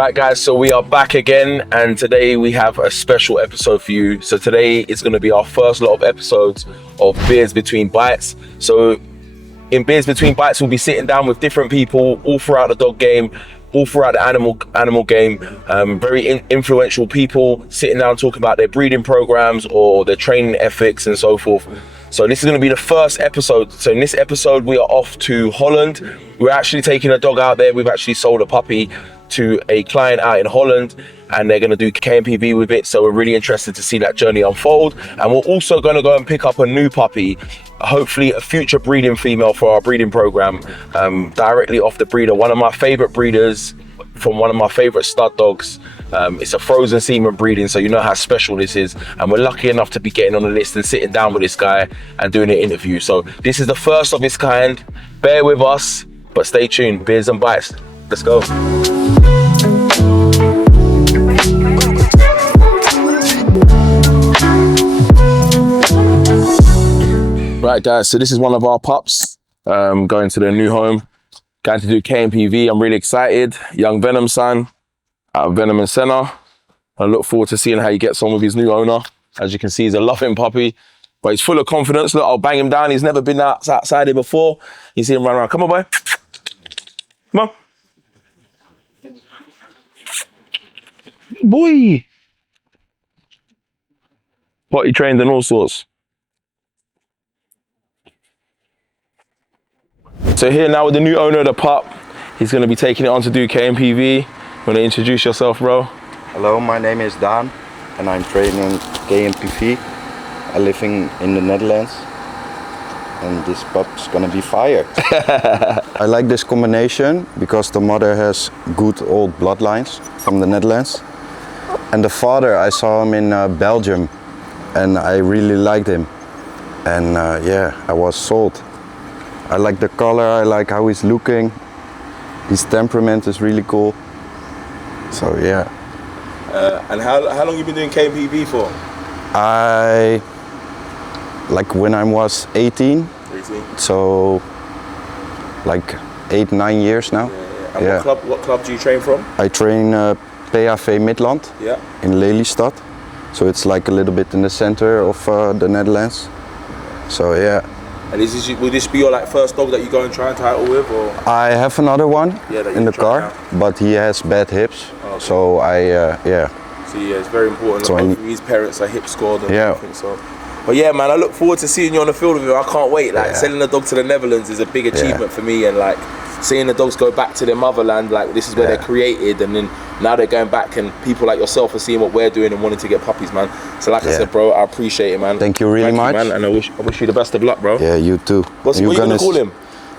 Right guys, so we are back again and today we have a special episode for you. So today is going to be our first lot of episodes of Beers Between Bites. So in Beers Between Bites we'll be sitting down with different people all throughout the dog game, all throughout the animal game, very influential people sitting down talking about their breeding programs or their training ethics and so forth. So this is going to be the first episode. So in this episode we are off to Holland. We're actually taking a dog out there. We've actually sold a puppy to a client out in Holland and they're going to do KMPV with it. So we're really interested to see that journey unfold. And we're also going to go and pick up a new puppy, hopefully a future breeding female for our breeding program, directly off the breeder. One of my favorite breeders from one of my favorite stud dogs. It's a frozen semen breeding, so you know how special this is. And we're lucky enough to be getting on the list and sitting down with this guy and doing an interview. So this is the first of its kind. Bear with us, but stay tuned. Beers and Bites. Let's go. Right guys, so this is one of our pups going to their new home, going to do KMPV. I'm really excited. Young Venom son out of Venom and Senna. I look forward to seeing how he gets on with his new owner. As you can see, he's a loving puppy, but he's full of confidence. Look, I'll bang him down. He's never been outside here before. You see him run around. Come on, boy. Come on. Boy. Potty trained and all sorts. So here now with the new owner of the pup, he's going to be taking it on to do KMPV. Want to introduce yourself, bro? Hello, my name is Daan and I'm training KMPV. I'm living in the Netherlands and this pup's going to be fire. I like this combination because the mother has good old bloodlines from the Netherlands. And the father, I saw him in Belgium and I really liked him. And yeah, I was sold. I like the color, I like how he's looking. His temperament is really cool. So yeah. And how long you been doing KMPV for? Like when I was 18. 18. So like 8-9 years now. Yeah. And what club do you train from? I train PAV Midland in Lelystad. So it's like a little bit in the center of the Netherlands. So yeah. And will this be your like first dog that you go and try and title with, or? I have another one in the car, out. but he has bad hips. Oh, okay. So yeah. So yeah, it's very important. So his parents are hip scored and everything. So, but yeah, man, I look forward to seeing you on the field with him. I can't wait. Like selling a dog to the Netherlands is a big achievement for me, and like seeing the dogs go back to their motherland, like this is where they're created, and then now they're going back, and people like yourself are seeing what we're doing and wanting to get puppies, man. So like I said, bro, I appreciate it, man. Thank you really much, man, and I wish you the best of luck, bro. Yeah, you too. What are you gonna call him?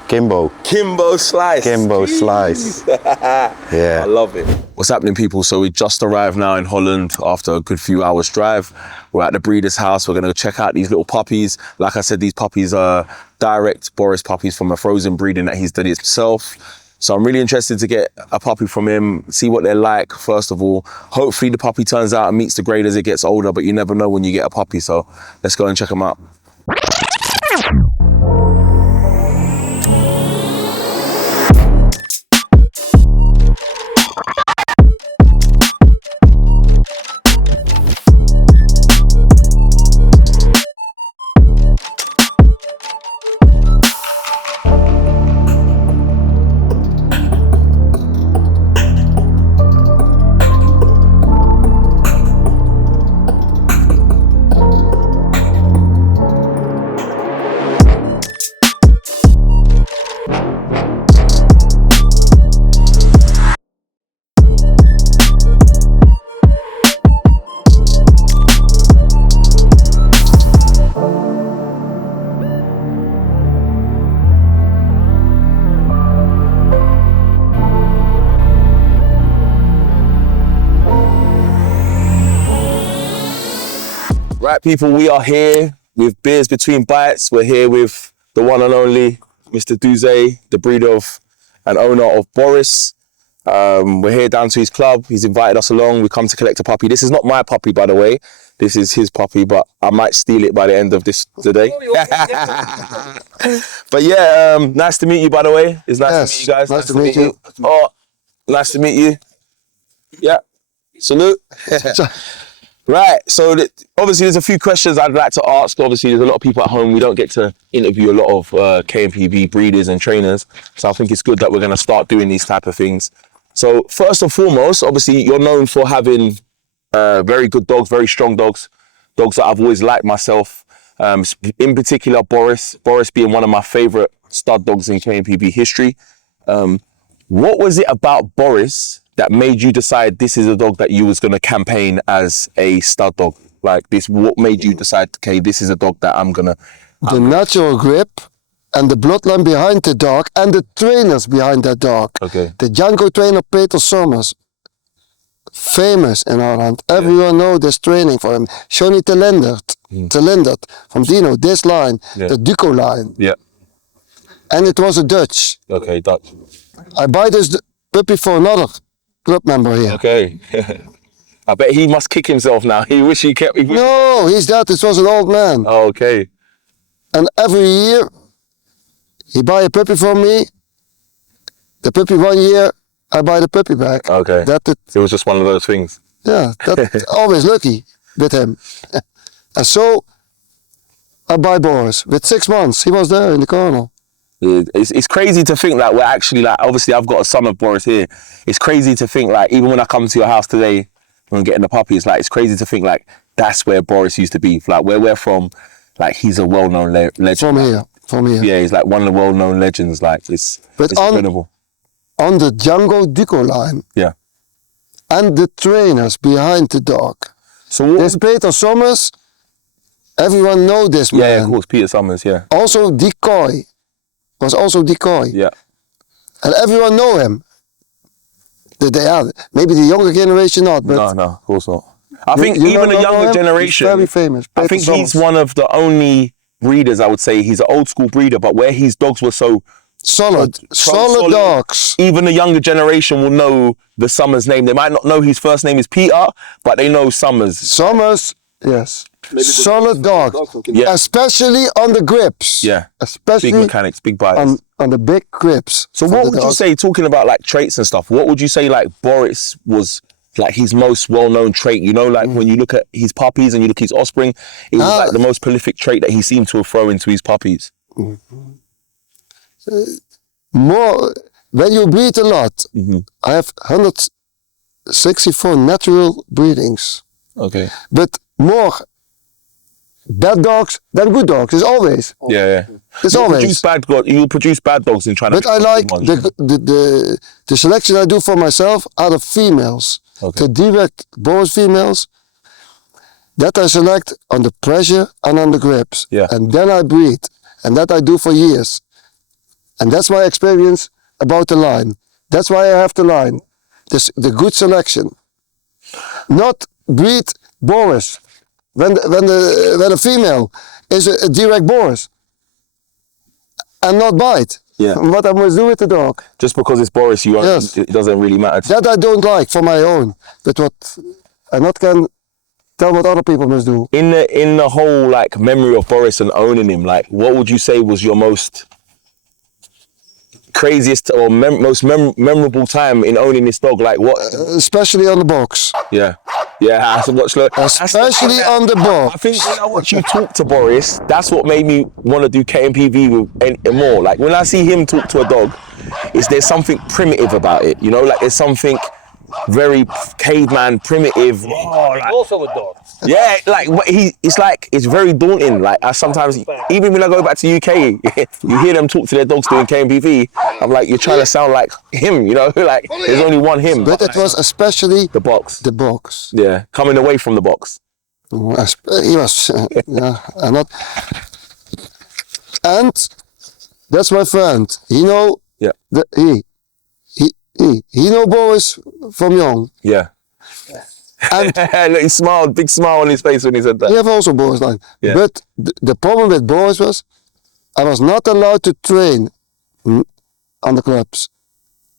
Kimbo. Kimbo Slice. Kimbo Slice. Yeah. I love it. What's happening, people? So we just arrived now in Holland after a good few hours drive. We're at the breeder's house. We're gonna check out these little puppies. Like I said, these puppies are direct Boris puppies from a frozen breeding that he's done himself. So I'm really interested to get a puppy from him, see what they're like, first of all. Hopefully the puppy turns out and meets the grade as it gets older, but you never know when you get a puppy. So let's go and check them out. Right, people, we are here with Beers Between Bites. We're here with the one and only Mr. Doeze, the breeder of and owner of Boris. We're here down to his club. He's invited us along. We come to collect a puppy. This is not my puppy, by the way. This is his puppy, but I might steal it by the end of this today. But yeah, nice to meet you, by the way. It's nice to meet you guys. Nice to meet you. Oh, nice to meet you. Yeah. Salute. Right. So obviously, there's a few questions I'd like to ask. Obviously, there's a lot of people at home. We don't get to interview a lot of KMPV breeders and trainers. So I think it's good that we're going to start doing these type of things. So first and foremost, obviously, you're known for having very good dogs, very strong dogs, dogs that I've always liked myself. In particular, Boris being one of my favorite stud dogs in KMPV history. What was it about Boris that made you decide this is a dog that you was going to campaign as a stud dog? Like this, what made you decide, okay, this is a dog that I'm going to... The natural grip and the bloodline behind the dog and the trainers behind that dog. Okay. The Django trainer Peter Sommers, famous in Holland. Everyone knows this training for him. Johnny Telendert from Dino, this line, the Duco line. Yeah. And it was a Dutch. Okay, Dutch. I buy this puppy for another club member here. Okay. I bet he must kick himself now. He wish he kept... No, he's dead. This was an old man. Oh, okay. And every year, he buy a puppy for me. The puppy 1 year, I buy the puppy back. Okay. It was just one of those things. Yeah, that's always lucky with him. And so, I buy Boris. With 6 months, he was there in the corner. It's crazy to think that we're actually like, obviously I've got a son of Boris here. It's crazy to think like, even when I come to your house today, when I'm getting the puppy, it's like, it's crazy to think like, that's where Boris used to be. Like where we're from, like he's a well-known legend. From here. Yeah, he's like one of the well-known legends. Like it's incredible. On the Django Duco line. Yeah. And the trainers behind the dog. So there's Peter Sommers. Everyone know this man. Yeah, of course, Peter Sommers, yeah. Also decoy. Was also decoy. Yeah. And everyone know him. Maybe the younger generation not, but... No, of course not. I think even the younger generation... He's very famous. I think he's one of the only breeders, I would say. He's an old school breeder, but where his dogs were so... Solid dogs. Even the younger generation will know the Sommers name. They might not know his first name is Peter, but they know Sommers. Sommers, yes. Solid dog. Yeah. Especially on the grips. Yeah. Especially big mechanics, big bites. On the big grips. So what would you say, talking about like traits and stuff, what would you say like Boris was like his most well-known trait? You know, like when you look at his puppies and you look at his offspring, it was like the most prolific trait that he seemed to have thrown into his puppies. More, when you breed a lot, I have 164 natural breedings. Okay. But more bad dogs than good dogs. It's always. Yeah. It's always. You produce bad dogs in China. But I like the selection I do for myself out of females. Okay. The direct Boris females. That I select on the pressure and on the grips. Yeah. And then I breed. And that I do for years. And that's my experience about the line. That's why I have the line. The good selection. Not breed Boris. When a female is a direct Boris and not bite. Yeah. What I must do with the dog. Just because it's Boris, it doesn't really matter. That I don't like for my own. But what I not can tell what other people must do. In the whole like memory of Boris and owning him, like what would you say was your most craziest or most memorable time in owning this dog? Like what? Especially on the box. Yeah. I have to watch. Especially on the box. I think when I watch you talk to Boris, that's what made me want to do KMPV with more. Like when I see him talk to a dog, there's something primitive about it. You know, like there's something very caveman, primitive. Also a dog. Yeah, like it's very daunting. Like I sometimes, even when I go back to UK, you hear them talk to their dogs doing KMPV. I'm like, you're trying to sound like him, you know? Like there's only one him. But it was especially the box. The box. Yeah, coming away from the box. He was, and that's my friend. He know. Yeah. He know Boris from young. Yeah. And he smiled, big smile on his face when he said that. He have also Boris line. Yeah. But the problem with Boris was, I was not allowed to train on the clubs.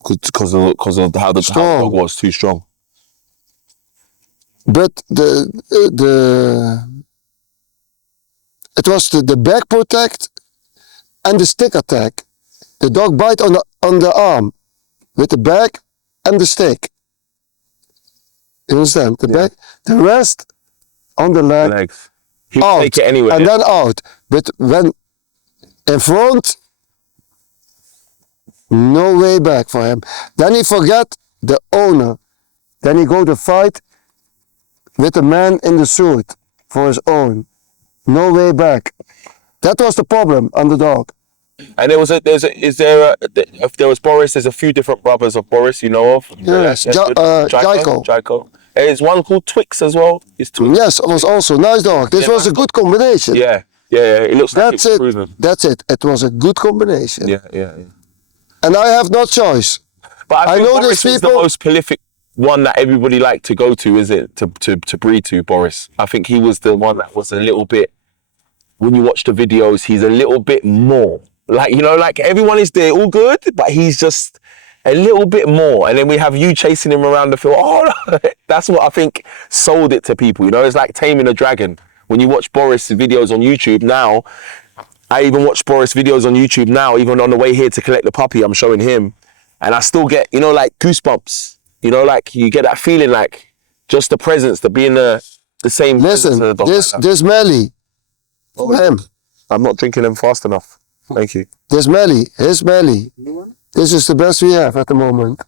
Because of how the dog was too strong. But it was the back protect and the stick attack. The dog bite on the arm with the back and the stick. You understand? The back, the rest on the leg, Legs. He'll out, take it anyway. and then out. But when in front, no way back for him. Then he forget the owner. Then he go to fight with the man in the suit for his own. No way back. That was the problem on the dog. And there was if there was Boris, there's a few different brothers of Boris you know of. Yes, Jaiko. Jaiko. There's one called Twix as well. It's Twix. Yes, it was also nice dog. This was a good combination. Yeah. It looks like That's it's it. proven. That's it. It was a good combination. Yeah. And I have no choice. But I think know Boris these is the people- most prolific one that everybody liked to go to, is it? To breed to, Boris. I think he was the one that was a little bit, when you watch the videos, he's a little bit more. Like, you know, like everyone is there, all good, but he's just a little bit more. And then we have you chasing him around the field. Oh, no. That's what I think sold it to people. You know, it's like taming a dragon. When you watch Boris videos on YouTube now, I even watch Boris videos on YouTube now, even on the way here to collect the puppy, I'm showing him. And I still get, you know, like goosebumps. You know, like you get that feeling like just the presence, the being the same. Listen, presence of the dog like that. this Melly, for him. I'm not drinking them fast enough. Thank you. This Melly, his Melly. This is the best we have at the moment.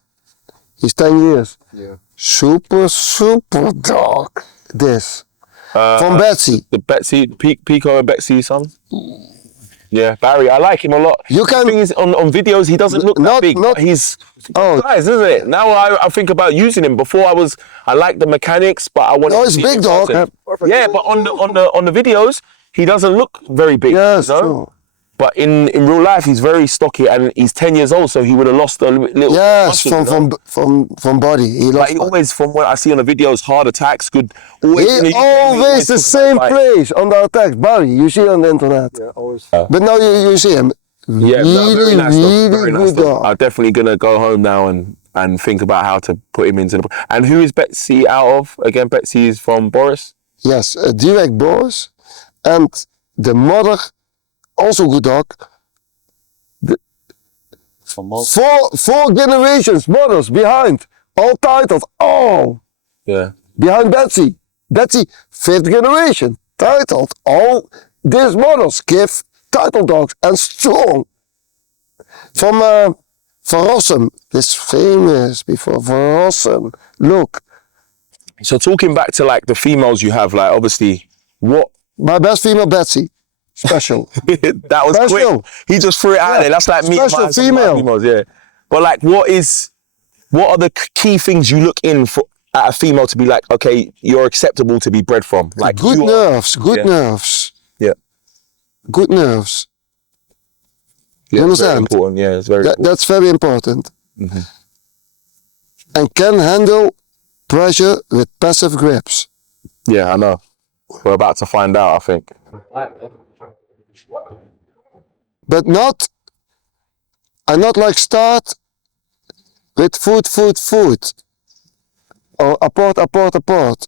He's 10 years. Yeah. Super dog. This. From Betsy. The Betsy, Pico and Betsy's son. Yeah, Barry, I like him a lot. You can- The thing is, on videos, he doesn't look that Not- big. not- But he's Oh. guys, isn't it? Now I think about using him. Before I like the mechanics, but I want. No, it's big dog. Yeah, but on the videos, he doesn't look very big. Yes, you know? true. But in real life, he's very stocky, and he's 10 years old, so he would have lost a little. Yes, muscle, you know? from body. He But lost he body. always, from what I see on the videos, hard attacks, good. Always, in the He UK, we always the talk same about fight. place on the attack. Barry, you see on the internet. Yeah, always. But now you see him. Yeah, really, very nice dog, really very nice good dog. dog. I'm definitely gonna go home now and think about how to put him into the. And who is Betsy out of? Again, Betsy is from Boris. Yes, a direct Boris. And the mother, also good dog. Four generations, mothers behind. All titled, all Yeah. behind Betsy. Betsy, 5th generation, titled. All these mothers give title dogs and strong. From Verrossen, this famous before Verrossen. Look, So talking back to like the females you have, like obviously, what my best female Betsy, special. that was Special. quick. He just threw it out Yeah, there. That's like me. and special some of my female. females, yeah. But like, what are the key things you look in for at a female to be like, okay, you're acceptable to be bred from? Like Good you are- nerves, good Yeah. nerves, Yeah. good nerves. Yeah, You it's very understand? important. Yeah, it's very important. That's very important. Mm-hmm. And can handle pressure with passive grips. Yeah, I know. We're about to find out, I think. But not, I not like start with foot. Or apart.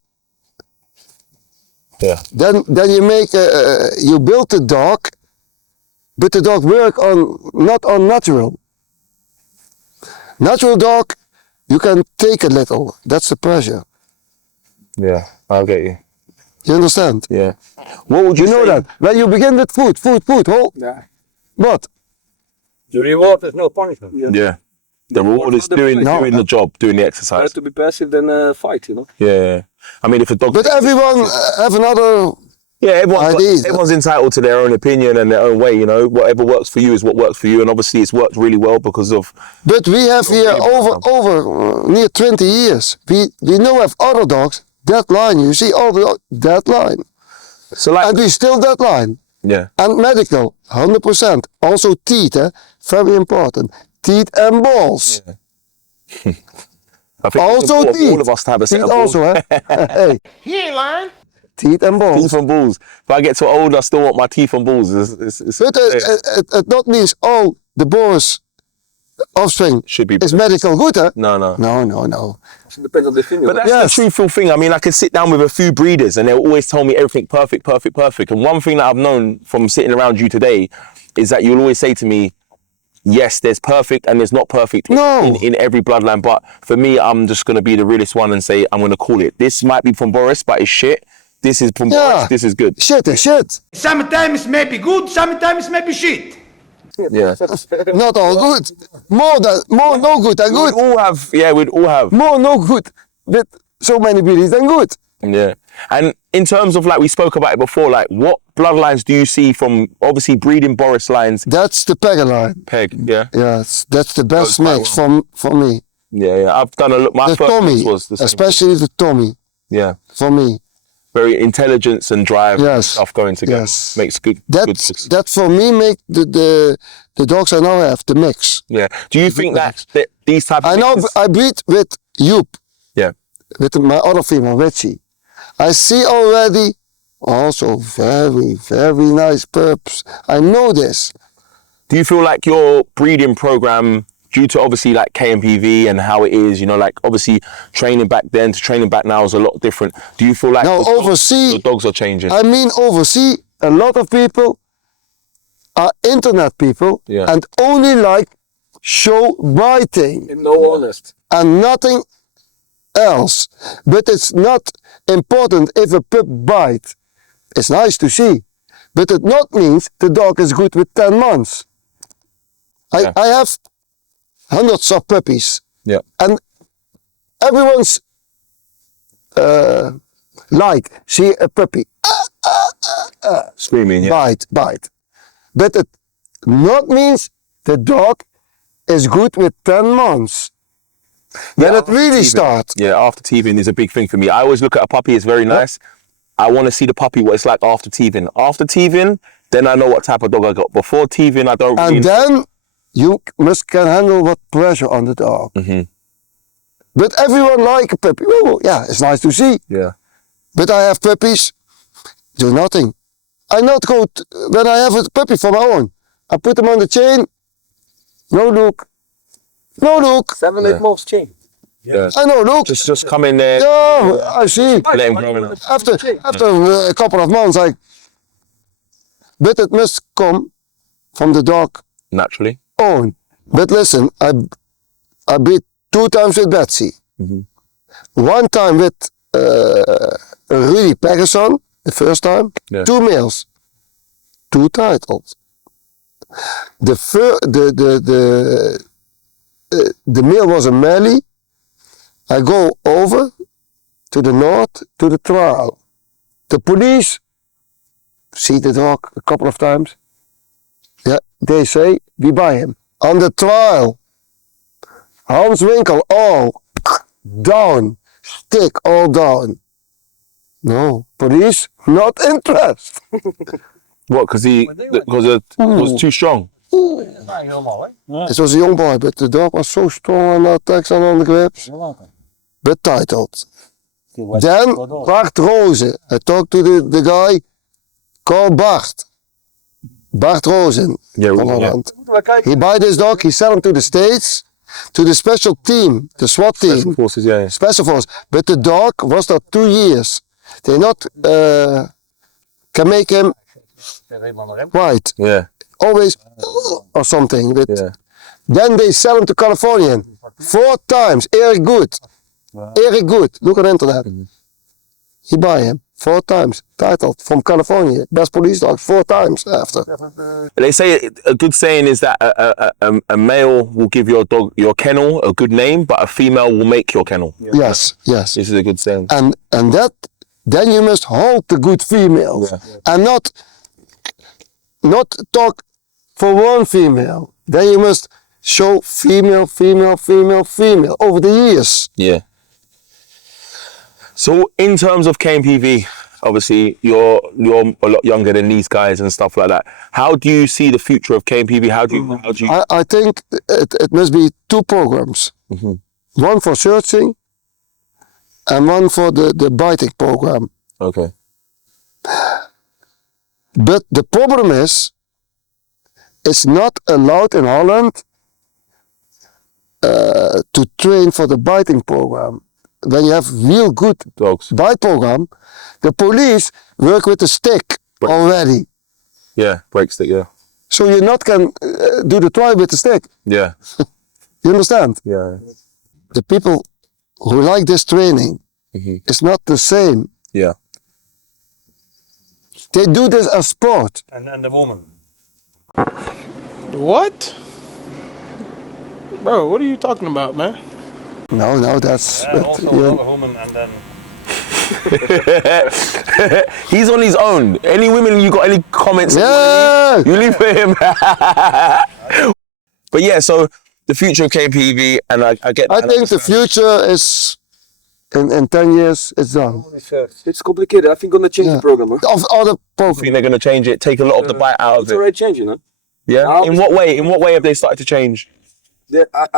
Yeah. Then you make, you build the dog, but the dog work on, not on natural. Natural dog, you can take a little, that's the pressure. Yeah, I'll get you. You understand? Yeah. What would you You know say? that. When you begin with foot, hold. Yeah. What? The reward is no punishment. Yeah. The reward is doing the job, doing the Better exercise. to be passive than fight, you know. Yeah. I mean, if a dog. But everyone have another, Yeah, ideas. everyone's entitled to their own opinion and their own way, you know. Whatever works for you is what works for you. And obviously it's worked really well because of. but we have here over near 20 years. We know have other dogs, that line, you see all the, that line. So like. And we still that line. Yeah. And medical, 100%. Also teeth, very important. Teeth and balls. I think it's Also important for teeth. all of us to have a set Teeth of balls. also, hey. He ain't lying. Teeth and balls. Teeth and balls. If I get too old, I still want my teeth and balls. It's But it not means all the Boris offspring should be. is medical good, huh? No. No. It depends on the female. But that's Yes. the truthful thing. I mean, I could sit down with a few breeders and they'll always tell me everything perfect. And one thing that I've known from sitting around you today is that you'll always say to me, yes, there's perfect and there's not perfect in every bloodline. But for me, I'm just gonna be the realest one and say I'm gonna call it. This might be from Boris, but it's shit. This is from Boris. This is good. Shit is shit. Sometimes maybe good, sometimes maybe shit. Yeah. Not all good. More no good than good. We'd all have. Yeah, we'd all have. More no good with so many breeds than good. Yeah. And in terms of like we spoke about it before, like what bloodlines do you see from obviously breeding Boris lines? That's the Pegger line. Peg, yeah. Yes, that's the best quite mix for me. Yeah. I've done a look. My The first Tommy, mix was the same. especially the Tommy, Yeah. for me. Very intelligence and drive and Yes. stuff going together. Yes. Makes good That's dogs. that for me make the dogs I now have the mix. Yeah. Do you think that these type of I know mixes- I breed with Joep, Yeah. with my other female Richie. I see already also very nice pups. I know this. Do you feel like your breeding program, due to obviously like KMPV and how it is, you know, like obviously training back then to training back now is a lot different. Do you feel like Now the dogs are changing? I mean overseas, a lot of people are internet people and only like show biting No honest. and nothing else. But it's not important if a pup bite. It's nice to see, but it not means the dog is good with 10 months. I have hundreds of puppies. Yeah. And everyone's like, see a puppy, Screaming, yeah. bite. But it not means the dog is good with 10 months. Then it really starts. Yeah, after teething is a big thing for me. I always look at a puppy, it's very nice. I want to see the puppy, what it's like after teething. After teething, then I know what type of dog I got. Before teething, I don't really And then you can handle what pressure on the dog. But everyone like a puppy. Oh, yeah, it's nice to see. Yeah. But I have puppies, do nothing. I not go, when I have a puppy for my own, I put them on the chain, no look. 7-8 months chain. Yeah. I know look. Just come in there, Yeah, I see. let him grow enough. After a couple of months, but it must come from the dog Naturally. own. But listen, I beat 2 times with Betsy. 1 time with Rudy Pegerson, the first time. 2 males, 2 titles. The male was a Mali. I go over to the north to the trial. The police see the dog a couple of times. Yeah, they say we buy him. On the trial, Hans Winkel all down, stick all down. No, police not interested. What, because it was too strong? It was a young boy, but the dog was so strong on the attacks and on the grips. But titled. Then Bart Rozen. I talked to the guy called Bart. Bart Rozen. From Holland. He buy this dog, he sell him to the States, to the special team, the SWAT team. Special forces, yeah. Special force. But the dog was there 2 years. They not can make him white. Yeah. Always or something. But Yeah. then they sell him to Californian 4 times. Eric Good. Eric Good. Look on the internet. He buy him 4 times. Titled from California. Best police dog 4 times after. They say a good saying is that a male will give your dog, your kennel, a good name, but a female will make your kennel. Yes, yes. This is a good saying. And that, then you must hold the good females. And not talk for one female. Then you must show female over the years. Yeah. So in terms of KMPV, obviously you're a lot younger than these guys and stuff like that. How do you see the future of KMPV? How do you? I think it must be 2 programs. One for searching and one for the biting program. Okay. But the problem is, it's not allowed in Holland to train for the biting program. When you have real good Dogs. bite program, the police work with the stick already. Yeah, break stick, yeah. so you not can do the try with the stick. Yeah. You understand? Yeah. The people who like this training is not the same. Yeah. They do this as sport. And the woman. What? Bro, what are you talking about, man? No, that's. And but, also yeah. another woman and then... He's on his own. Any women, you got any comments? Yeah. You leave for him. But yeah, so the future of KMPV, and I get that. I think the future is in 10 years it's done. It's complicated. I think gonna change the program. Huh? Of other I think programs. they're going to change it, take a lot of the bite out of It's it. already changing, huh? Yeah. In what way? In what way have they started to change?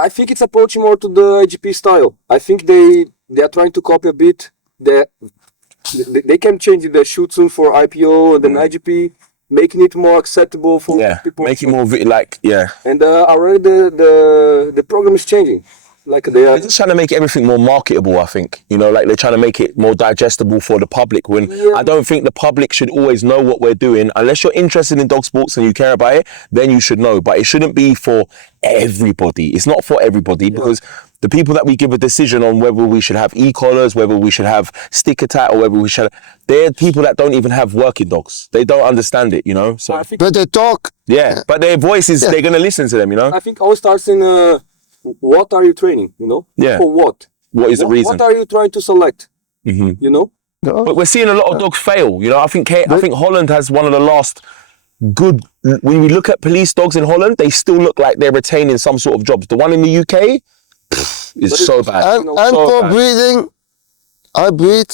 I think it's approaching more to the IGP style. I think they are trying to copy a bit. They can change the shoot soon for IPO and then IGP, making it more acceptable for people. Make it more like And already the program is changing. Like they are They're just trying to make everything more marketable, I think. You know, like they're trying to make it more digestible for the public. When I don't think the public should always know what we're doing. Unless you're interested in dog sports and you care about it, then you should know. But it shouldn't be for everybody. It's not for everybody because the people that we give a decision on whether we should have e-collars, whether we should have stick attack or whether we should, they're people that don't even have working dogs. They don't understand it, you know? So But they talk. but their voices, they're going to listen to them, you know? I think all starts in what are you training, you know? Yeah. For what? What is the reason? What are you trying to select? You know? But we're seeing a lot of dogs fail. You know, I think Holland has one of the last good. When we look at police dogs in Holland, they still look like they're retaining some sort of jobs. The one in the UK is so bad. And for breeding, I breed.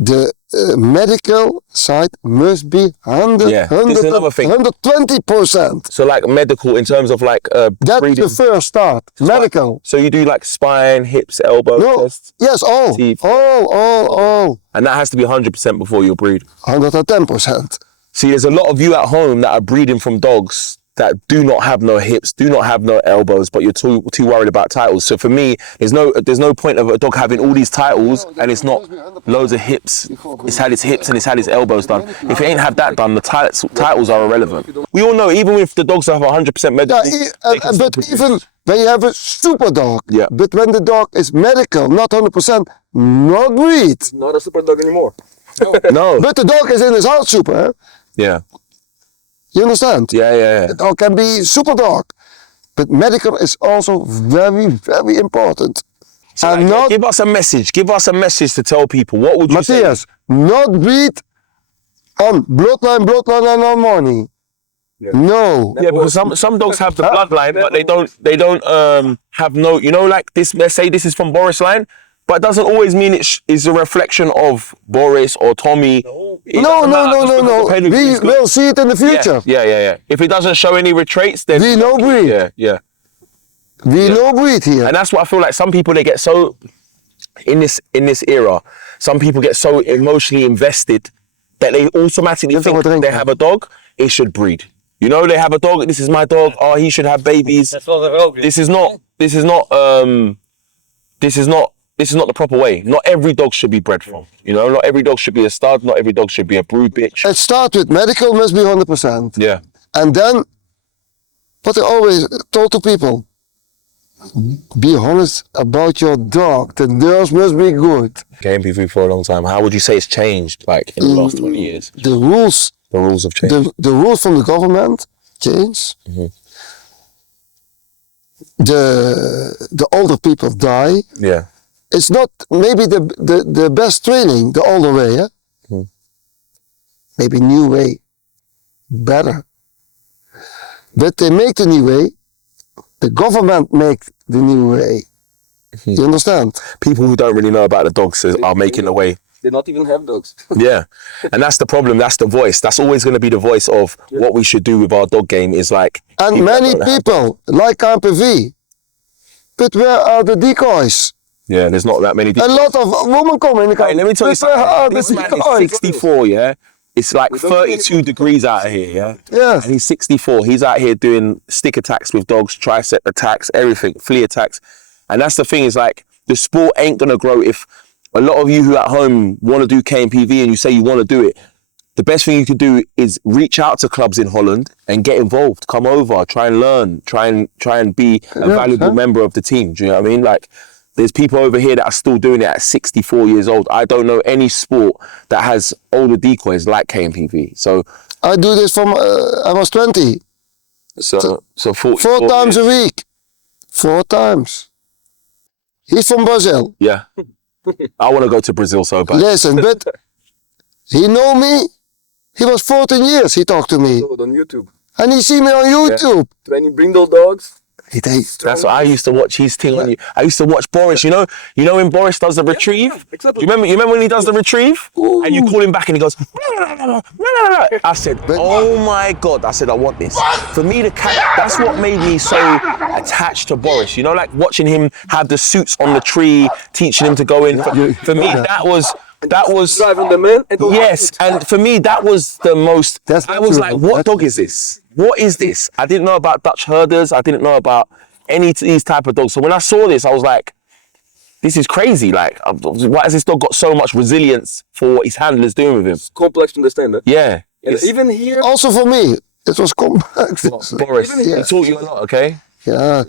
The medical side must be 100, Yeah, this is another thing. 120%. So like medical in terms of like That's breeding. the first start. Medical. So you do like spine, hips, elbow tests, Yes, all. teeth. All. And that has to be 100% before you breed. 110%. See, there's a lot of you at home that are breeding from dogs that do not have no hips, do not have no elbows, but you're too worried about titles. So for me, there's no point of a dog having all these titles and it's not loads of hips. It's had its hips and it's had its elbows done. If it ain't had that done, the titles are irrelevant. We all know, even if the dogs have 100% medical, But even when you have a super dog, but when the dog is medical, not 100%, not breed. Not a super dog anymore. no. But the dog is in his house super, huh? Yeah. You understand? Yeah. The dog can be super dog, but medical is also very, very important. So and not, give us a message. Give us a message to tell people. What would you Matthias, not breed on bloodline and on money. No. Yeah, because some dogs have the bloodline, but they don't have no. You know, like this. Let's say this is from Boris line, but it doesn't always mean it is a reflection of Boris or Tommy. No. We will see it in the future. Yeah. If it doesn't show any traits, then we know breed. Yeah. We know breed here. And that's what I feel like. Some people, they get so in this era. Some people get so emotionally invested that they automatically think they have a dog, it should breed. You know, they have a dog. This is my dog. Oh, he should have babies. That's what they're all good. This is not the proper way. Not every dog should be bred from. You know, not every dog should be a stud. Not every dog should be a brood bitch. It starts with medical must be 100%. Yeah. And then, what I always told to people, be honest about your dog. The nurse must be good. KMPV for a long time. How would you say it's changed, like in the last 20 years? The rules have changed. The rules from the government change. The older people die. Yeah. It's not maybe the best training, the older way, yeah? Maybe new way, better. But they make the new way, the government make the new way. You understand? People who don't really know about the dogs are making the way. They not even have dogs. Yeah, and that's the problem. That's the voice. That's always going to be the voice of what we should do with our dog game. Is like, and many people like KMPV, but where are the decoys? Yeah, there's not that many. A lot of women come in the Hey, let me tell you something. This man is 64. Yeah, it's like 32 degrees out of here. Yeah. Yes. And he's 64. He's out here doing stick attacks with dogs, tricep attacks, everything, flea attacks, and that's the thing. Is like the sport ain't gonna grow if a lot of you who at home want to do KMPV and you say you want to do it. the best thing you could do is reach out to clubs in Holland and get involved. Come over, try and learn, try and be a valuable member of the team. Do you know what I mean? Like, there's people over here that are still doing it at 64 years old. I don't know any sport that has older decoys like KMPV. So I do this from I was 20. so 40, 4 times years. a week. 4 times. He's from Brazil. Yeah. I want to go to Brazil so bad. Listen, but he know me. He was 14 years, he talked to me. On YouTube. And he see me on YouTube. Training brindle dogs. He takes. That's what I used to watch his thing on you. I used to watch Boris, you know when Boris does the retrieve? Do exactly. you remember when he does the retrieve? Ooh. And you call him back and he goes, I said, oh my God. I said, I want this. For me, that's what made me so attached to Boris. You know, like watching him have the suits on the tree, teaching him to go in. For me, that was Driving the man. And yes, and for me that was the most. I was like, what dog is this? What is this? I didn't know about Dutch herders. I didn't know about any of these type of dogs. So when I saw this, I was like, this is crazy. Like, why has this dog got so much resilience for what his handler's doing with him? It's complex to understand that. Yeah. And even here. Also for me, it was complex. Boris, he Yeah. taught you a lot, okay? Yeah.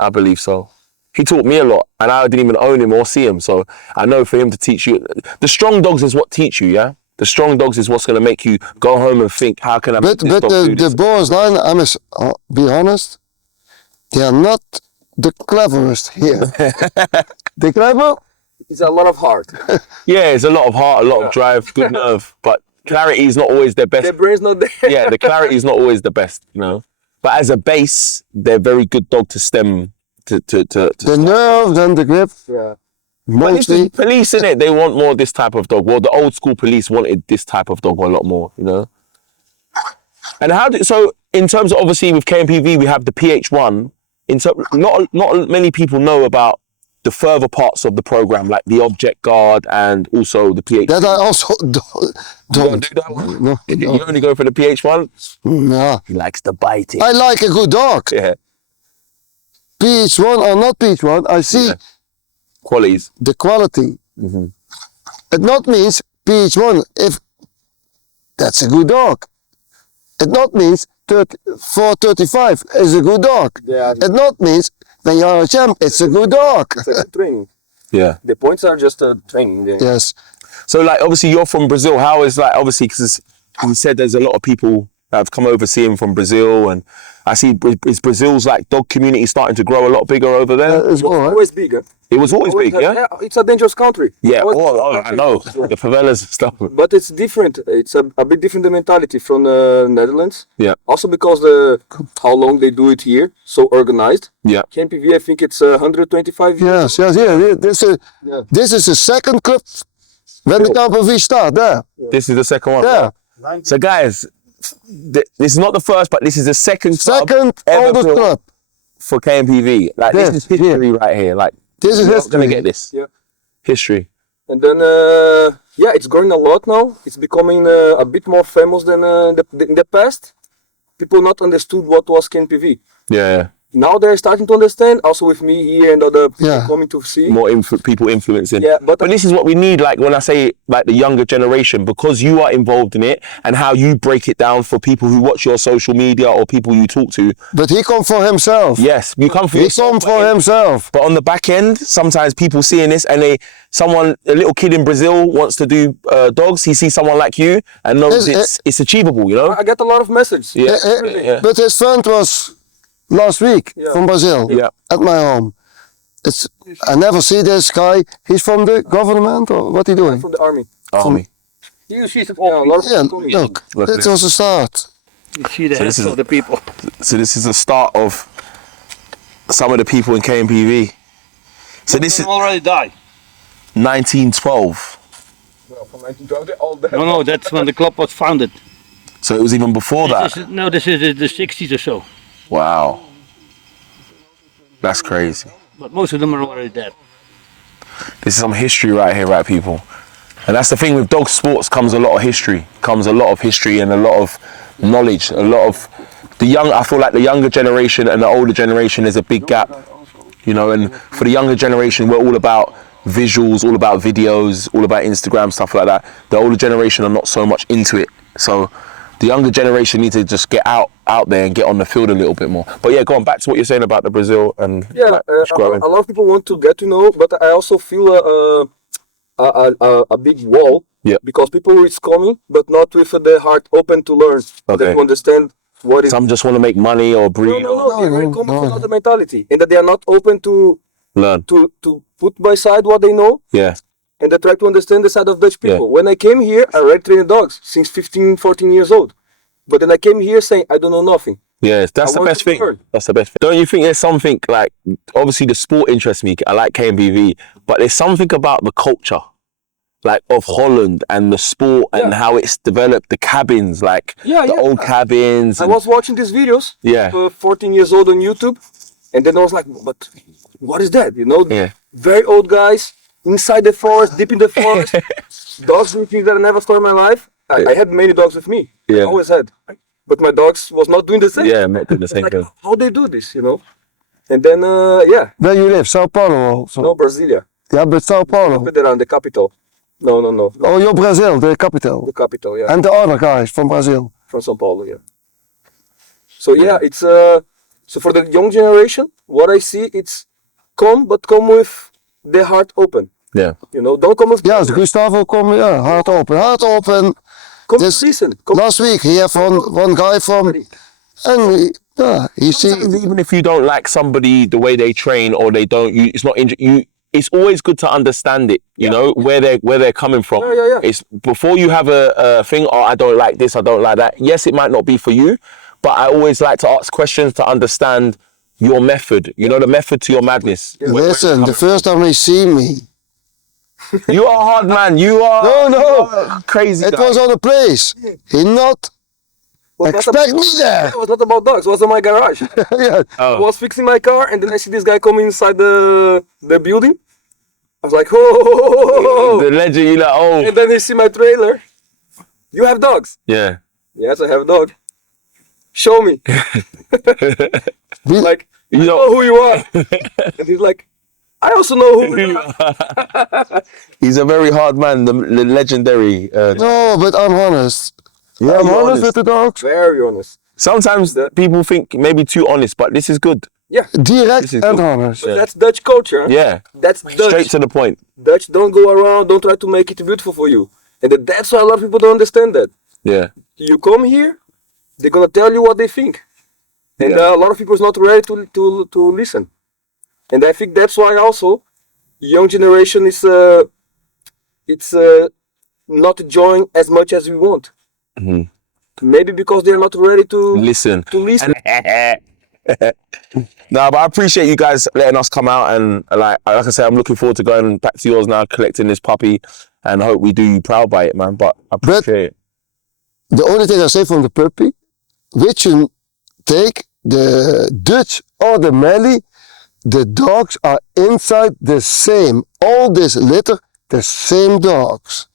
I believe so. He taught me a lot, and I didn't even own him or see him. So I know for him to teach you, the strong dogs is what teach you, yeah? The strong dogs is what's going to make you go home and think, how can I make But this dog do this? the Boris line, I must be honest, they are not the cleverest here. They clever? It's a lot of heart. Yeah, it's a lot of heart, a lot of drive, good nerve, but clarity is not always their best. Their brain's not there. Yeah, the clarity is not always the best, you know? But as a base, they're very good dog to stem to The nerves and the grip, Yeah. But this mostly. is police, innit? They want more of this type of dog. Well, the old school police wanted this type of dog a lot more, you know? And so in terms of, obviously with KMPV, we have the PH1. Not many people know about the further parts of the program, like the object guard and also the PH1. That I also don't. do that one? No, You only go for the PH1? no. He likes to bite it. I like a good dog. Yeah. PH1 or not PH1, I see Qualities. the quality. It not means PH1 if that's a good dog. It not means 435 is a good dog. Yeah. It not means when you are a champ, it's a good dog. It's like training. Yeah. The points are just training. Yeah. Yes. So, like, obviously, you're from Brazil. How is, like, obviously, because you said there's a lot of people that have come over seeing from Brazil, and I see is Brazil's, like, dog community starting to grow a lot bigger over there? It's all right. Always bigger. It was always big, yeah? It's a dangerous country. Yeah, Always- I know. The favelas and stuff. But it's different. It's a bit different the mentality from the Netherlands. Yeah, Also because how long they do it here, so organized. yeah. KNPV, I think it's 125 years. Yes, yeah. Yeah. This is the second club when the KMPV start there. This is the second one. Yeah. So, guys, this is not the first, but this is the second club Second ever oldest built club. for KMPV. Like, Yes, this is history right here. Like, This is you're not gonna history. get this. Yeah. History. And then, it's growing a lot now. It's becoming a bit more famous than in the past. People not understood what was KNPV. Yeah. Now they're starting to understand. Also with me here and other people Yeah. coming to see. More people influencing. Yeah, but this is what we need, like when I say like the younger generation, because you are involved in it and how you break it down for people who watch your social media or people you talk to. But he come for himself. Yes, you come for He yourself, come for himself. But on the back end, sometimes people seeing this and a little kid in Brazil wants to do dogs. He sees someone like you and knows it's achievable, you know? I get a lot of messages. Yeah. Yeah. But his friend was last week from Brazil Yeah. at my home. I never see this guy. He's from the government or what he doing? From the army. Army. You see the Yeah, a lot of Yeah, people told me. look, Look at this this. was a start. You see the So this heads is- of the people. So this is the start of some of the people in KMPV. So this is already died. 1912. Well, from 1920, all that. No, that's when the club was founded. So it was even before that. This is the 60s or so. Wow. That's crazy. But most of them are already dead. This is some history right here, right, people? And that's the thing with dog sports comes a lot of history. Comes a lot of history and a lot of knowledge. A lot of I feel like the younger generation and the older generation, there's a big gap. You know, and for the younger generation, we're all about visuals, all about videos, all about Instagram, stuff like that. The older generation are not so much into it. So the younger generation need to just get out there and get on the field a little bit more. But yeah, go on back to what you're saying about the Brazil and Yeah, it's growing. a lot of people want to get to know, but I also feel a big wall. Yeah. Because people is coming, but not with the heart open to learn, Okay. to understand what is. Some just want to make money or breed or No, they're very no, common no, for no. another mentality, and that they are not open to learn. put by side what they know, Yeah. and they try to understand the side of Dutch people. Yeah. When I came here, I already trained dogs since 15, 14 years old. But then I came here saying, I don't know nothing. Yes, that's I the want best to thing. learn. That's the best thing. Don't you think there's something like, obviously the sport interests me. I like KMPV, but there's something about the culture, like of Holland and the sport and Yeah. how it's developed, the cabins, like Yeah, the yeah. old cabins. I and- was watching these videos, Yeah. 14 years old on YouTube, and then I was like, but what is that? You know, Yeah. very old guys inside the forest, deep in the forest, dogs doing things that I never saw in my life. I had many dogs with me. Yeah. I always had. But my dogs was not doing the same. Yeah, not doing the same Like, thing. how they do this, you know? And then, yeah, Where you live? Sao Paulo also? no, Brasilia. Yeah, but Sao Paulo. Up there on the capital. No, Oh, you're Brazil, the capital. the capital, yeah. And the other guys from Brazil. From São Paulo, yeah. So yeah, it's so for the young generation, what I see, it's come with the heart open. Yeah. You know, don't come with Ja, als Gustavo kom, ja, hard open, hard open. come This- to listen. Come Last week he have one guy from, and he see, Sometimes even if you don't like somebody, the way they train or they don't, it's not you. It's always good to understand it. You know where they're coming from. Yeah. It's before you have a thing. Oh, I don't like this. I don't like that. Yes, it might not be for you, but I always like to ask questions to understand your method. You know, the method to your madness. listen, the first time he see me, You are a hard man. You are No. you are a crazy. it guy. was on a place. He not was not expect me there. It was not about dogs. It was in my garage. Yeah. I was fixing my car, and then I see this guy coming inside the building. I was like, oh, The legend. You like, oh and then he see my trailer. You have dogs? yeah. Yes, I have a dog. Show me. Like, You I know- know who you are. And he's like, I also know who you are. He's a very hard man. The legendary. No, but I'm honest. Yeah, I'm you're honest honest. with the dogs. Very honest. Sometimes people think maybe too honest, but this is good. Yeah, Direct This is and good. honest. that's Dutch culture. Huh? Yeah. That's Dutch. Straight to the point. Dutch don't go around, don't try to make it beautiful for you. And that's why a lot of people don't understand that. Yeah. You come here, they're gonna tell you what they think. And Yeah. a lot of people is not ready to listen. And I think that's why also young generation is not enjoying as much as we want. Mhm. Maybe because they're not ready to Listen. listen. No, but I appreciate you guys letting us come out and like I said, I'm looking forward to going back to yours now, collecting this puppy, and hope we do you proud by it, man. But I appreciate it. The only thing I say from the puppy, which you take the Dutch or the Mallee, the dogs are inside the same. All this litter, the same dogs.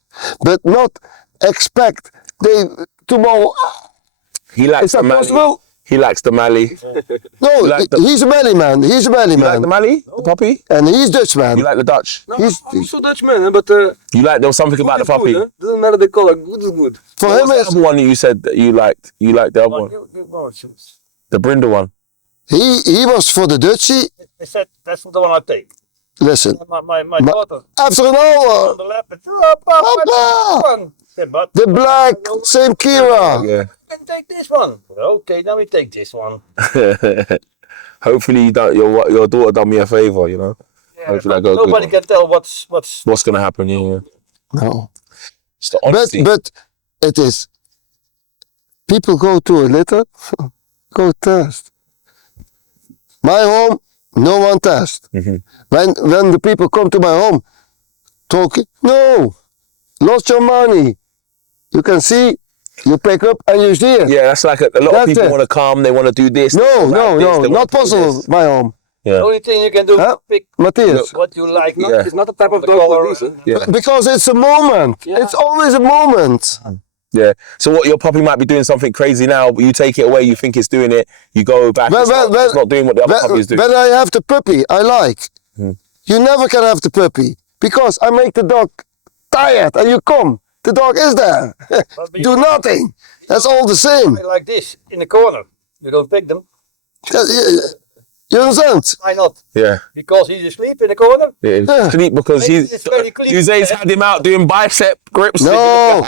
But not expect they tomorrow. He likes Is that the Mallee. possible? He likes the Mallee. No, like the- he's a Mallee man. He's a Mallee You like man. the Mallee, the puppy? And he's Dutch man. You like the Dutch? No, He's- I'm also Dutch man, but You like there was something about the good is puppy. good, huh? Doesn't matter the color, good is good. For What him was the is other one that you said that you liked? You liked the other one, the Brindle one. he was for the Dutchie. I said, that's the one I take. Listen, My daughter after an on hour, the lap, and, oh, Papa, Papa! one. Said, but the black, same Kira. Yeah. you can take this one. Okay, now we take this one. Hopefully you don't, your daughter done me a favor, you know. Hopefully I go good. Nobody can tell what's What's gonna happen? Yeah. No. It's the honesty. But it is. People go to a litter, go test. My home, no one test. Mhm. When the people come to my home, talking, no, lost your money. You can see, you pick up and you see it. Yeah, that's like a lot of That's people it. want to come. They want to do this. they No, wanna no, have this, no, they wanna not do possible. this. My home, the Yeah. only thing you can do. Huh? Pick Matthias. what you like. Not, Yeah. It's not the type of The dog color, for this. Huh? Yeah. Because it's a moment. Yeah. It's always a moment. Yeah. So what? Your puppy might be doing something crazy now, but you take it away. You think it's doing it. You go back. Well, it's, well, not, well, it's not doing what the other puppy is doing. When I have the puppy, I like. Hmm. You never can have the puppy. because I make the dog tired and you come. The dog is there. Do nothing. That's all the same. Like this, in the corner. You don't pick them. You understand? Why not? Yeah. Because he's asleep in the corner. Yeah. Sleep because Maybe it's very clean. Doze's had him out doing bicep grips. No,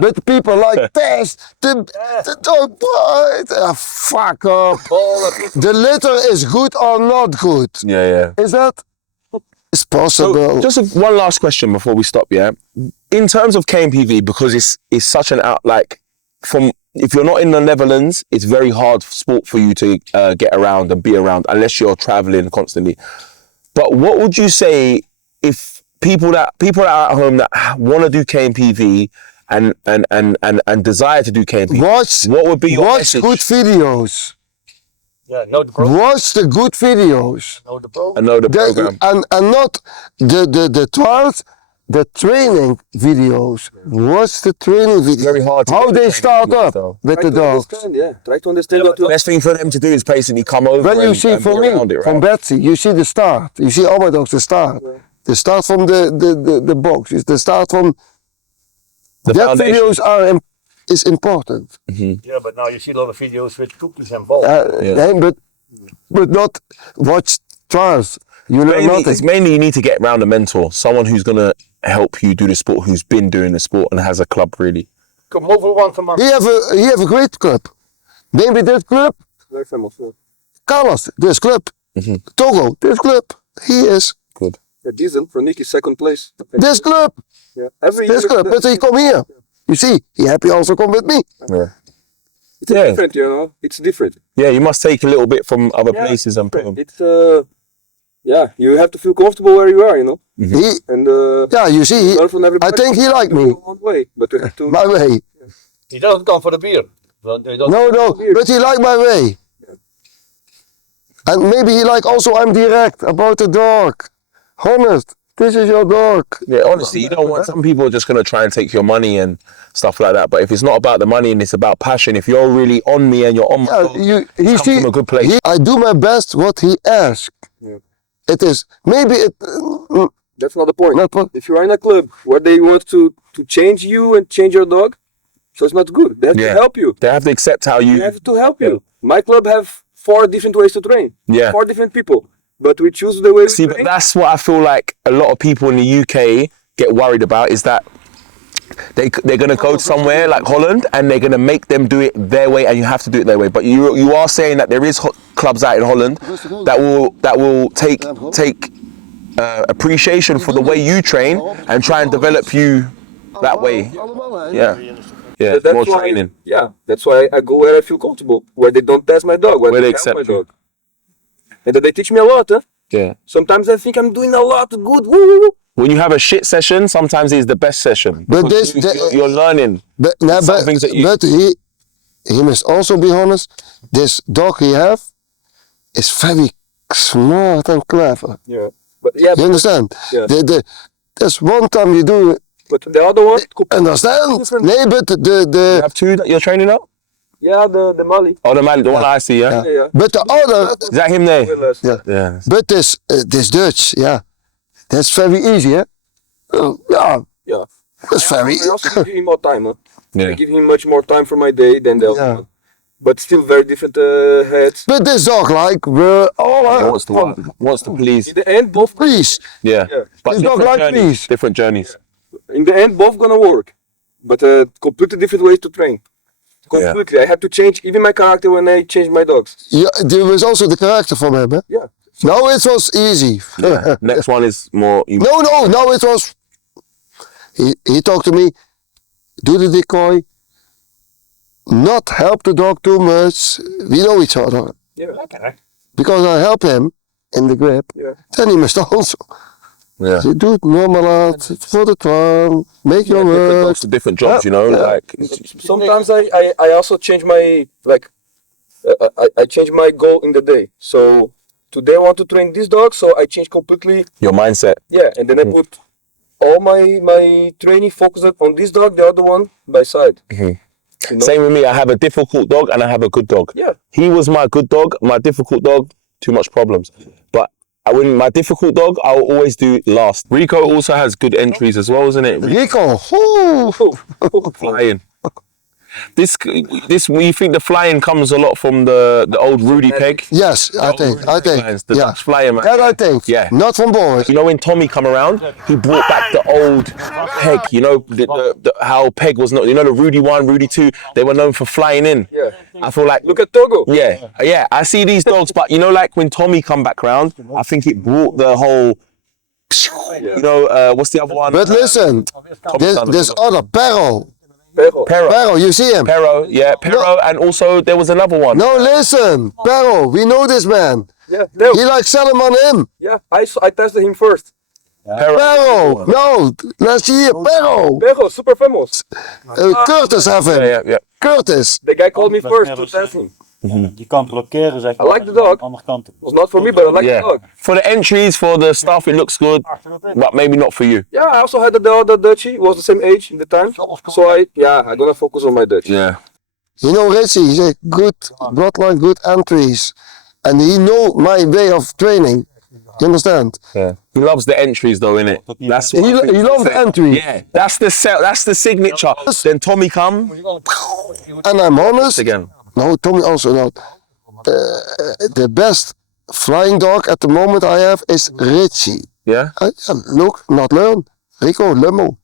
but people like this, the dog bite. Fuck up. The litter is good or not good. Yeah. Is that? It's possible. So just one last question before we stop, yeah? In terms of KMPV, because it's such an if you're not in the Netherlands, it's very hard sport for you to get around and be around unless you're traveling constantly. But what would you say if people that are at home that want to do KMPV and desire to do KMPV, what would be your message? Watch good videos. Yeah, know the program. Watch the good videos. Know the program. I know the program. And not the trials, the training videos. Watch the training videos. Very hard to how get they the start training up videos, with Try the to dogs. understand, yeah. Try to understand what to. Best thing for them to do is basically come over When you and, see and from be me, around it, right? from Betsy, you see the start. You see all my dogs, the start. The start from the box. It's the start from The that foundation. videos is important. Yeah, but now you see a lot of videos with cookies and balls. But not watch trials. You learn nothing. It's mainly you need to get around a mentor, someone who's gonna help you do the sport, who's been doing the sport and has a club really. Come over once a month. He have a great club. Maybe this club, Very famous. Yeah. Carlos, this club, Togo, this club. He is Good. Yeah, decent. For Nick is second place. this club, Yeah. Every this year. club. But he come here. You see, he happy also come with me. Yeah. It's different, you know. It's different. Yeah, you must take a little bit from other places and put them. It's yeah. You have to feel comfortable where you are, you know. He, And yeah, you see, learn from I everybody. think he like me. One way, but you have to. My way. He doesn't come for the beer. They don't No, but he like my way. And maybe he like also I'm direct about the dog. Honest, this is your dog. Yeah, honestly, you don't want, some people are just gonna try and take your money and stuff like that. But if it's not about the money and it's about passion, if you're really on me and you're on my dog, He come see, from a good place. I do my best what he asks. Yeah. It is, maybe it, That's not the point. not what, If you are in a club where they want to change you and change your dog, so it's not good. They have to help you. They have to accept how They you. have to help you. My club have 4 different ways to train. Yeah. 4 different people. But we choose the way we See, but train. that's what I feel like a lot of people in the UK get worried about is that they're going to go somewhere like Holland and they're going to make them do it their way and you have to do it their way. But you are saying that there is clubs out in Holland that will take appreciation for the way you train and try and develop you that way. Yeah. Yeah, That's more why, training. Yeah, that's why I go where I feel comfortable, where they don't test my dog, where Where they help accept my you. dog. And that they teach me a lot, huh? Yeah. Sometimes I think I'm doing a lot good. Woo. When you have a shit session, sometimes it's the best session. But because you're learning. but some things that you- but he must also be honest, this dog he have is very smart and clever. Yeah. But yeah, You understand? Yeah. There's one time you do but the other one, understand? Different. Nee, but You have 2 that you're training up? yeah, the Mali. Oh, the man, the one I see, yeah? Yeah. but the other, Is that him there? yeah. Yeah. But this Dutch, yeah, that's very easy, yeah. Yeah, Yeah. that's very. I also give him more time, huh? Yeah. I give him much more time for my day than the other Yeah. one. But still very different heads. But this dog like Wants to please. In the end, both please. Yeah. Yeah. But It's not different like journeys. these. Different journeys. in the end both gonna work, but completely different ways to train. Completely, I have to change even my character when I change my dogs. Yeah, there was also the character from him, huh? Yeah. No, it was easy. Next one is more. No, it was. He talked to me, do the decoy, not help the dog too much. We know each other. Yeah. Okay. Because I help him in the grip, Yeah. then he must also. Yeah. So do it normal out, for the trial, make your Different work. dogs to different jobs, you know. Yeah. Like Sometimes I also change my I change my goal in the day. So today I want to train this dog, so I change completely. your mindset. Yeah, and then I put all my training focused on this dog, the other one by side. You know? Same with me. I have a difficult dog and I have a good dog. Yeah. He was my good dog. My difficult dog, too much problems. But When my difficult dog, I'll always do last. Rico also has good entries as well, isn't it? Rico, whoo. Flying. This, you think the flying comes a lot from the old Rudy Peg? Yes, I think. The Yeah, Dutch flying, man. that I think. Yeah. Not from Boris. You know, when Tommy come around, he brought back the old Peg. You know, how Peg was not. You know, the Rudy 1, Rudy 2. They were known for flying in. Yeah. I feel like Look at Togo. Yeah. I see these dogs, but you know, like when Tommy come back round, I think it brought the whole. You know, what's the other one? But listen, this other Perro. Perro, you see him? Perro, and also there was another one. No, listen, Perro, we know this man. Yeah, no. He likes selling on him. Yeah, I tested him first. Perro, no, let's see here, Perro. Perro, super famous. Curtis have him. Yeah. Curtis. The guy called me first to test him. Je kan blokkeren, zeg I like the dog. andere kant op. Was not for me, but I like the dog. For the entries, for the stuff, it looks good, but maybe not for you. Yeah, I also had the other Dutchie. Was the same age in the time. So I'm gonna focus on my Dutch. Yeah. You know Richie, he's a good bloodline, good entries. And he know my way of training. You understand? Yeah. He loves the entries though, innit? That's what He loves the entry. Yeah. That's the signature. Then Tommy come And I'm honest. again. No, Tommy also not. The best flying dog at the moment I have is Richie. Yeah. Look, not learn. Rico, Lummel.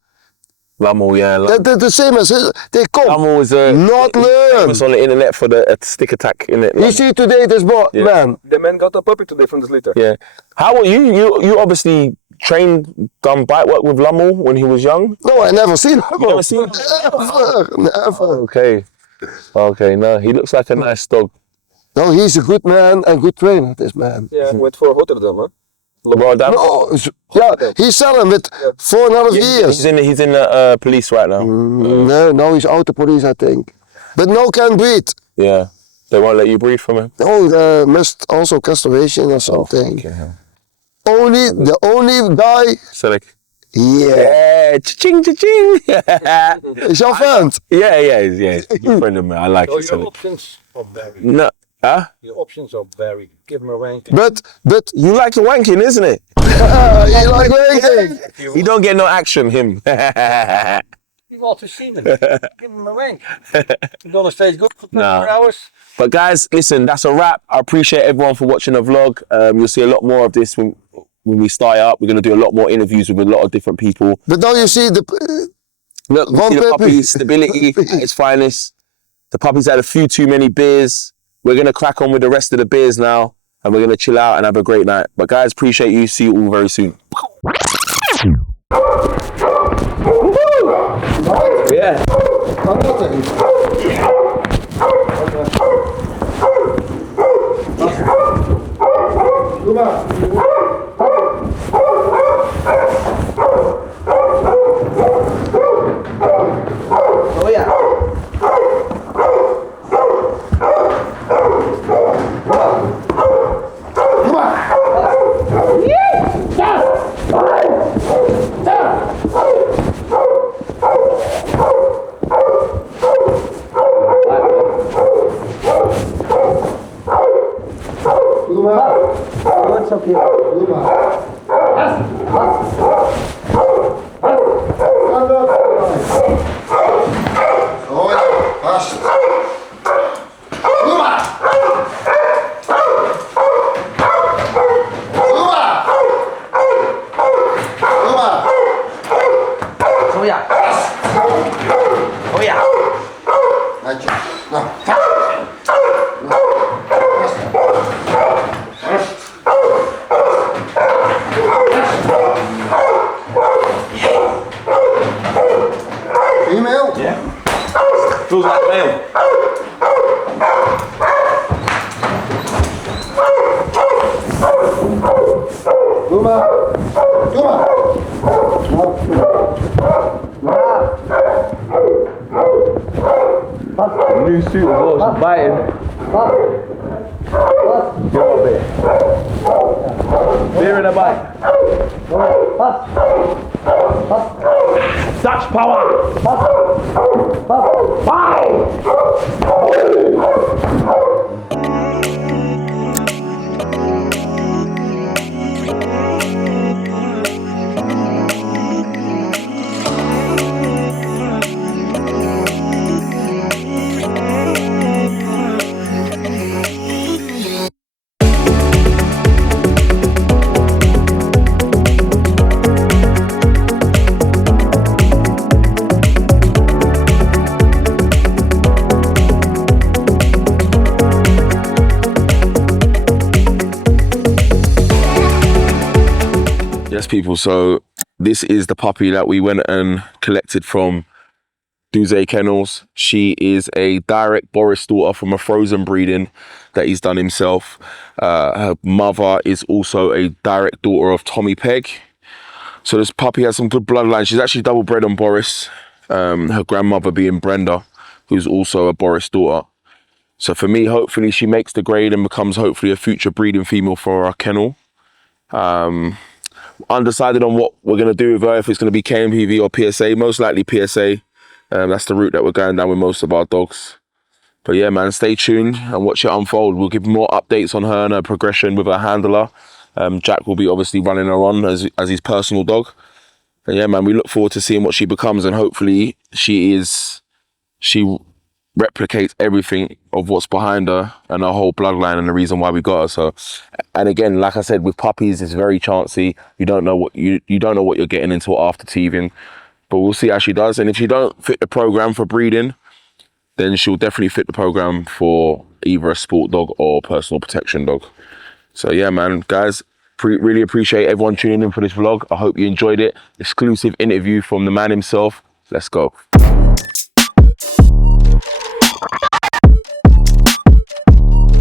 Lummel, yeah. They're the same as his. They come. Lummel is Not learn. famous on the internet for the stick attack, innit? You see today this boy, man. The man got a puppy today from this litter. Yeah. How were you? You obviously done bite work with Lummel when he was young. No, I never seen him. Never seen him? Never. Okay, no, he looks like a nice dog. No, he's a good man and good trainer, this man. Yeah, went for Rotterdam, huh? Well, that, No, yeah, he's selling with 4.5 years. he's in the police right now. No, he's out of police, I think. But no can breathe. Yeah, they won't let you breathe from him. No, must also castration or something. Okay. The only guy. Select. Yeah. Cha-ching, cha-ching. Is your friend? Yeah, he's a good friend of mine. I like So it. your Select. options are varied. No, huh? Your options are varied. Give him a rank. But You like the wanking, isn't it? he like ranking. He don't get no action, him. You've also seen him. Give him a rank. He's gonna stay good for 24 hours. But guys, listen, that's a wrap. I appreciate everyone for watching the vlog. You'll see a lot more of this when we start up. We're going to do a lot more interviews with a lot of different people. But now you see the. Look, we One see the puppy. puppy's stability at its finest. The puppy's had a few too many beers. We're going to crack on with the rest of the beers now. And we're going to chill out and have a great night. But guys, appreciate you. See you all very soon. Yeah. Female? Feels like male. New suit of Boris biting. Give a bit. Beer in a bite. Dutch power. Wow. people, so this is the puppy that we went and collected from Doeze Kennels. She is a direct Boris daughter from a frozen breeding that he's done himself. Her mother is also a direct daughter of Tommy Pegg. So this puppy has some good bloodline. She's actually double bred on Boris. Her grandmother being Brenda, who's also a Boris daughter. So for me, hopefully she makes the grade and becomes hopefully a future breeding female for our kennel. Undecided on what we're going to do with her, if it's going to be KMPV or PSA. Most likely PSA. That's the route that we're going down with most of our dogs. But yeah, man, stay tuned and watch it unfold. We'll give more updates on her and her progression with her handler. Jack will be obviously running her on as his personal dog. And yeah, man, we look forward to seeing what she becomes, and hopefully she replicates everything of what's behind her and her whole bloodline and the reason why we got her. So, and again, like I said, with puppies, it's very chancy. You don't know what you don't know what you're getting until after teething. But we'll see how she does. And if she don't fit the program for breeding, then she'll definitely fit the program for either a sport dog or personal protection dog. So yeah, man, guys, really appreciate everyone tuning in for this vlog. I hope you enjoyed it. Exclusive interview from the man himself. Let's go.